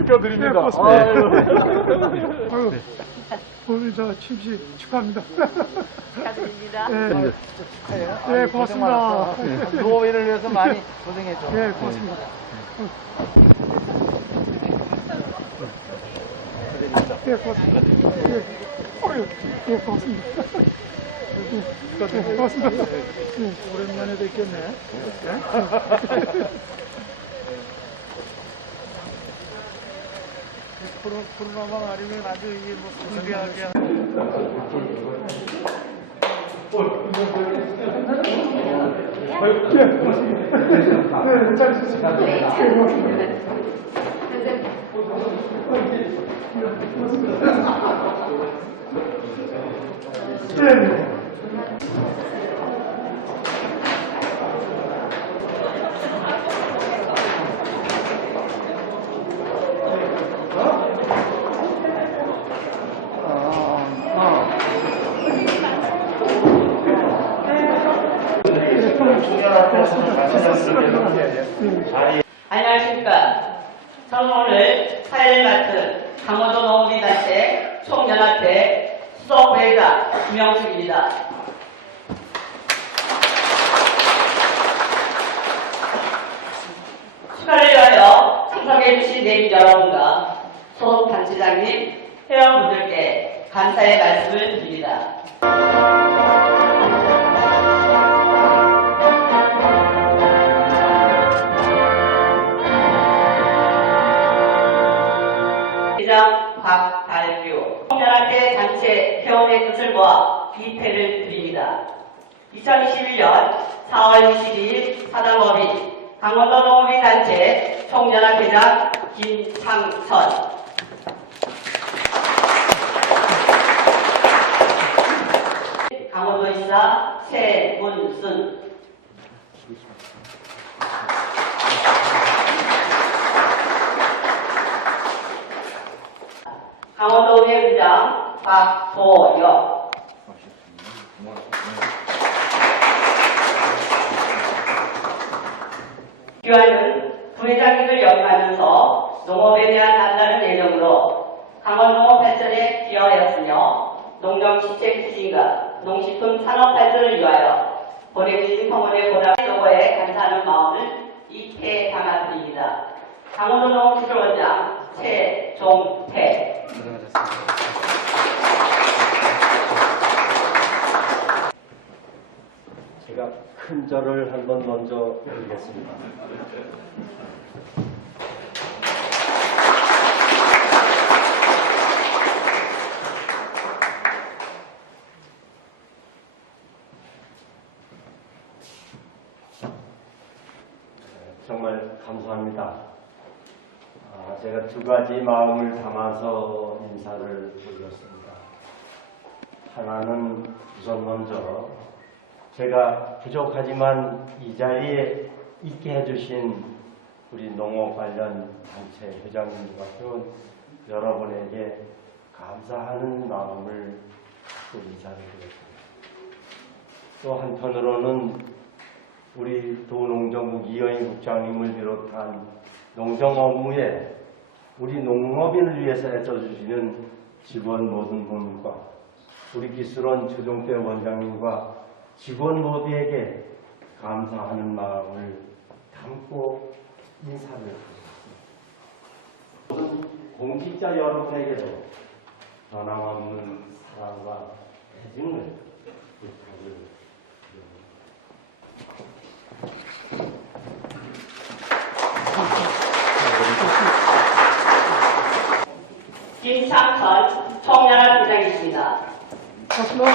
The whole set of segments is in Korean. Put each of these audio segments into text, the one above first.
축하드립니다. 네, 고맙습니다. 아유. 아유, 오늘 저 취임식 축하합니다. 축하드립니다. 네, 네, 고맙습니다. 노인을 위해서 많이 고생했죠. 네, 고맙습니다. 네, 고맙습니다. 네, 어휴, 네, 고맙습니다. 네, 네, 고맙습니다. 네, 오랜만에 뵙겠네. 코로- 코로나만 아니면 아주 이게 뭐 불비하게 네, 잘 있었습니다. 네, 고맙습니다. 네, 네. 안녕하십니까. 저는 오늘 사회를 맡은 강원도 농업인단체 총연합회 수석회장 김영숙입니다. 축하를 위하여 참석해주신 내빈 여러분과 소속 단체장님, 회원분들께 감사의 말씀을 드립니다. 회장 박달규 청년한테 단체 회원의 뜻을 모아 기패를 드립니다. 2021년 4월 22일 사단법인 강원도 농업인 단체 총연합회장 김창선 최문순. 강원도 회의장 박도혁 기관은 부회장님을 역임하면서 농업에 대한 단단한 내용으로 강원농업 발전에 기여하였으며 농정지책 추진과 농식품 산업 발전을 위하여 보내주신 성원에 보답 노고에 감사하는 마음을 이태 담아드립니다. 강원도 농업기술원장 최종태 제가 큰 절을 한번 먼저 드리겠습니다. 정말 감사합니다. 아, 제가 두 가지 마음을 담아서 인사를 드렸습니다. 하나는 우선 먼저 제가 부족하지만 이 자리에 있게 해주신 우리 농업 관련 단체 회장님과 회원 여러분에게 감사하는 마음을 갖고 인사를 드렸습니다. 또 한편으로는 우리 도농정국 이영희 국장님을 비롯한 농정 업무에 우리 농업인을 위해서 애써주시는 직원 모든 분과 우리 기술원 최종태 원장님과 직원 모두에게 감사하는 마음을 담고 인사를. 모든 공직자 여러분에게도 변함없는 사랑과 애증을 부탁을 드립니다. 김창선 총연합 회장이십니다. 고맙습니다.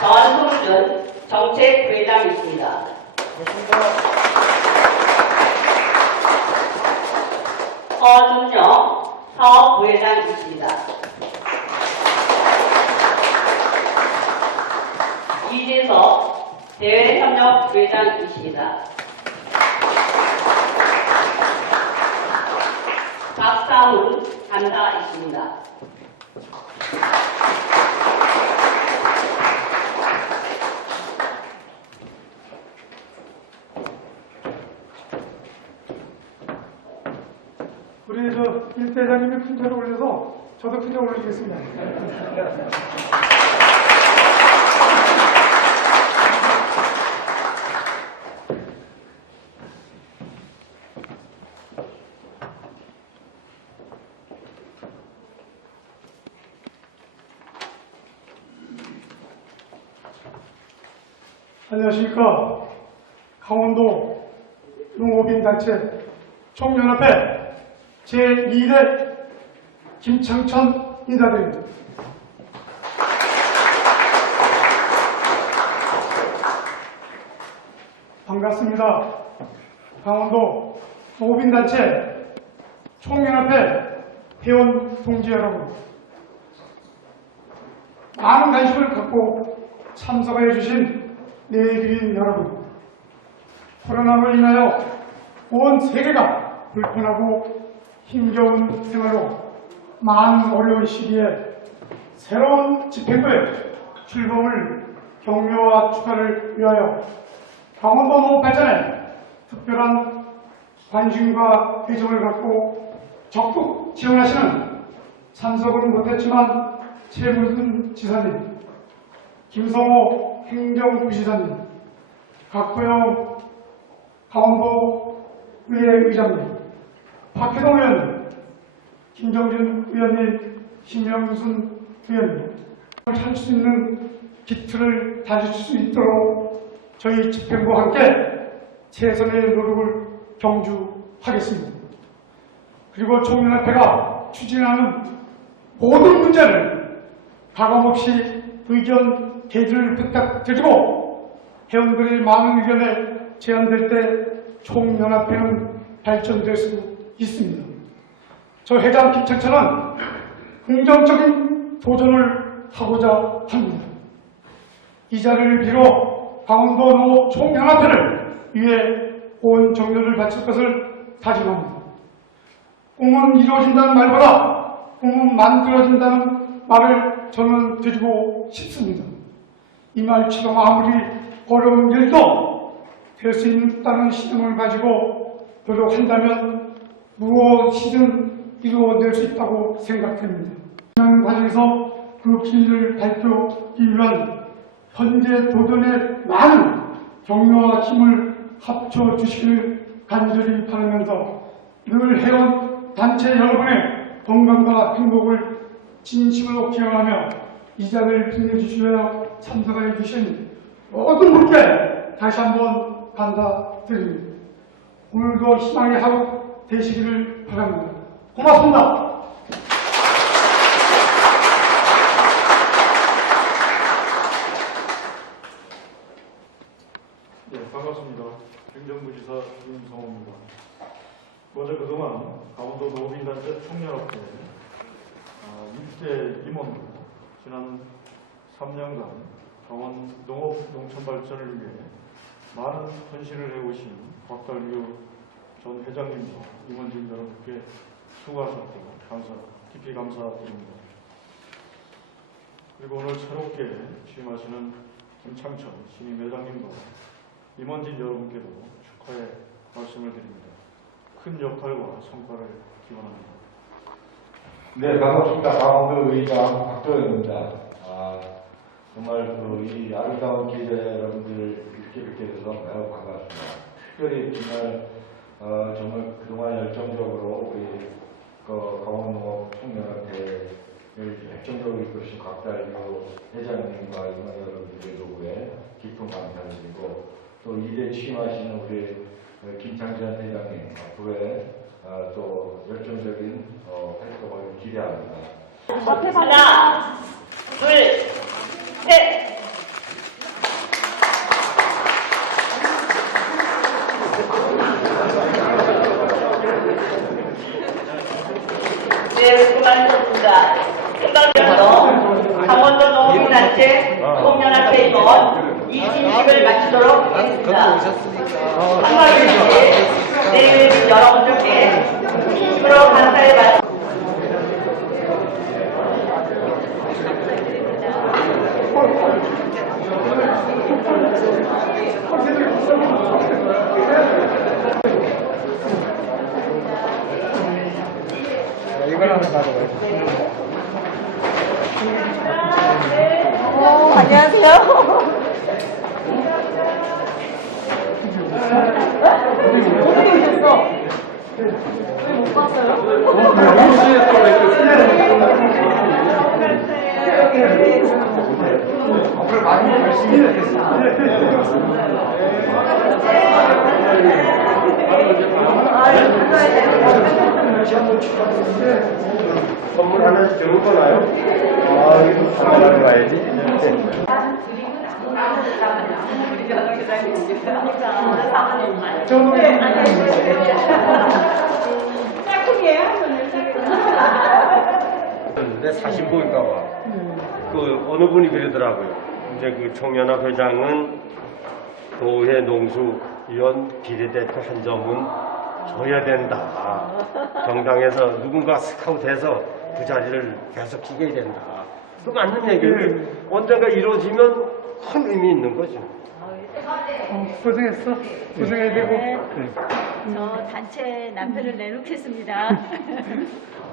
전승준 정책부회장이십니다. 허준영 사업부회장이십니다. 이재석 대외협력부회장이십니다. 나온 단사가 있습니다. 우리 저일 대장님이 큰절을 올려서 저도 큰절 올리겠습니다. 안녕하십니까. 강원도 농업인단체 총연합회 제2대 김창천 인사드립니다. 반갑습니다. 강원도 농업인단체 총연합회 회원 동지 여러분. 많은 관심을 갖고 참석해 주신 내주인 여러분. 코로나로 인하여 온 세계가 불편하고 힘겨운 생활로 많은 어려운 시기에 새로운 집행부의 출범을 격려와 축하를 위하여 강원도 농업 발전에 특별한 관심과 애정을 갖고 적극 지원하시는 참석은 못했지만 최문순 지사님, 김성호 행정부시장님, 각고영 강원도 의회 의장님, 박혜동 의원님, 김정준 의원님, 신명순 의원님, 할 수 있는 기틀을 다질 수 있도록 저희 집행부와 함께 최선의 노력을 경주하겠습니다. 그리고 총연합회가 추진하는 모든 문제를 가감없이 의견 개진을 부탁드리고 회원들의 많은 의견에 제한될 때 총연합회는 발전될 수 있습니다. 저 회장 김철천은 긍정적인 도전을 하고자 합니다. 이 자리를 빌어 강원도 농업 총연합회를 위해 온 정열을 바칠 것을 다짐합니다. 꿈은 이루어진다는 말보다 꿈은 만들어진다는 말을 저는 드리고 싶습니다. 이 말처럼 아무리 어려운 일도 될 수 있다는 신념을 가지고 노력한다면 무엇이든 이루어낼 수 있다고 생각합니다. 지난 과정에서 그 길을 밝히기 위한 현재 도전에 많은 격려와 힘을 합쳐 주시기를 간절히 바라면서 늘 해온 단체 여러분의 건강과 행복을 진심으로 기원하며 이 자리를 빛내주시며 참석해 주신 모든 분께 다시 한번 감사드립니다. 오늘도 희망의 하루 되시기를 바랍니다. 고맙습니다. 예, 반갑습니다. 행정부지사 김성호입니다. 먼저 그동안 강원도 노빈단체 총연합회 어, 일대 임원으로 지난 3년간 강원 농업 농촌 발전을 위해 많은 헌신을 해오신 박달규 전 회장님과 임원진 여러분께 수고하셨고 감사, 깊이 감사드립니다. 그리고 오늘 새롭게 취임하시는 김창천 신임 회장님과 임원진 여러분께도 축하의 말씀을 드립니다. 큰 역할과 성과를 기원합니다. 네, 반갑습니다. 강원도 의장 박도영입니다. 아, 정말 그 이 아름다운 기회에 여러분들 이렇게 뵙게 돼서 매우 반갑습니다. 특별히 정말 어, 정말 그동안 열정적으로 우리 그 강원농업 총연합회를 열정적으로 이끄신 각달교 회장님과 임원 여러분들의 노고에 깊은 감사를 드리고 또 이제 취임하시는 우리 어, 김창전 회장님 앞으로의 어, 또 열정적인 어, 활동을 기대합니다. 하나, 둘, 셋. 네, 수고하셨습니다. 끝나면서 강원도 농민단체 총연합회 임원 이진식을 마치도록 하겠습니다. 한가위 내일 여러분들께 진심으로 감사의 말씀 이걸 하나 가져가요. 어, 안녕하세요. 어떻게 오셨어? 왜 못 봤어요? 앞으로 많이 열심히 하겠습니다. 선물 하나 들고 거나요? 아, 이거 선물하러 가야지. 저는 내 사실 보일까 봐. 그 어느 분이 그러더라고요. 이제 그 총연합 회장은 도회 농수위원 비례대표 한 점은 줘야 된다. 정당에서 누군가 스카우트해서 그 자리를 계속 지켜야 된다. 그 맞는 얘기를 언젠가 이루어지면 큰 의미 있는 거죠. 어, 고생했어. 고생해야 되고. 네. 저 단체 남편을 내놓겠습니다.